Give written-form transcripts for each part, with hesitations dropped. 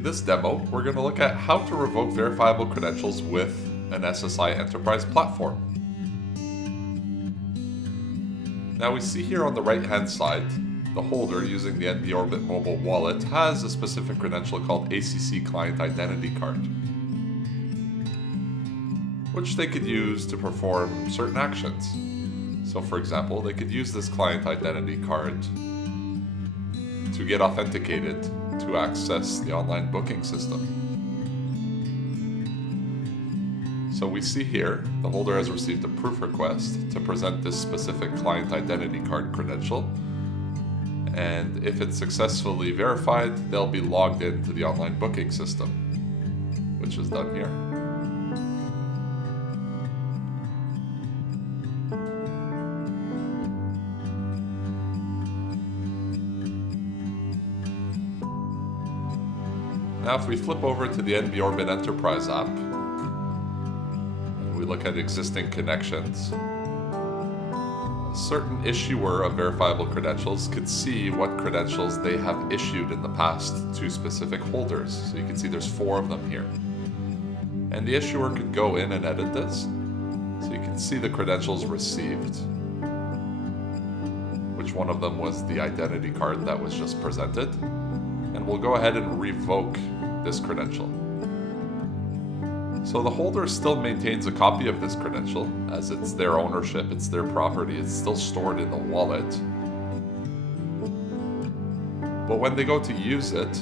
In this demo, we're going to look at how to revoke verifiable credentials with an SSI enterprise platform. Now we see here on the right hand side, the holder using the NBOrbit mobile wallet has a specific credential called ACC Client Identity Card, which they could use to perform certain actions. So for example, they could use this client identity card to get authenticated to access the online booking system. So we see here, the holder has received a proof request to present this specific client identity card credential. And if it's successfully verified, they'll be logged into the online booking system, which is done here. Now if we flip over to the NBOrbit Enterprise app, and we look at existing connections, a certain issuer of verifiable credentials could see what credentials they have issued in the past to specific holders. So you can see there's 4 of them here. And the issuer could go in and edit this. So you can see the credentials received, which one of them was the identity card that was just presented. And we'll go ahead and revoke this credential. So the holder still maintains a copy of this credential, as it's their ownership, it's their property, it's still stored in the wallet. But when they go to use it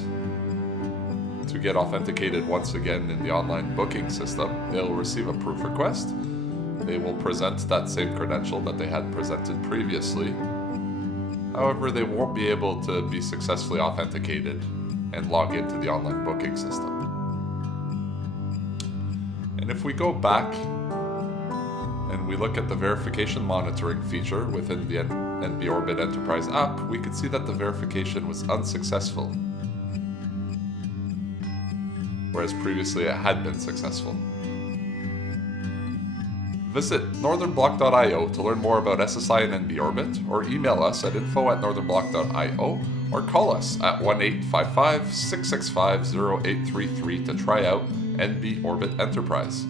to get authenticated once again in the online booking system, they'll receive a proof request. They will present that same credential that they had presented previously. However, they won't be able to be successfully authenticated and log into the online booking system. And if we go back and we look at the verification monitoring feature within the NBOrbit Enterprise app, we can see that the verification was unsuccessful, whereas previously it had been successful. Visit northernblock.io to learn more about SSI and NBOrbit, or email us at info@northernblock.io, or call us at 1-855-665-0833 to try out NBOrbit Enterprise.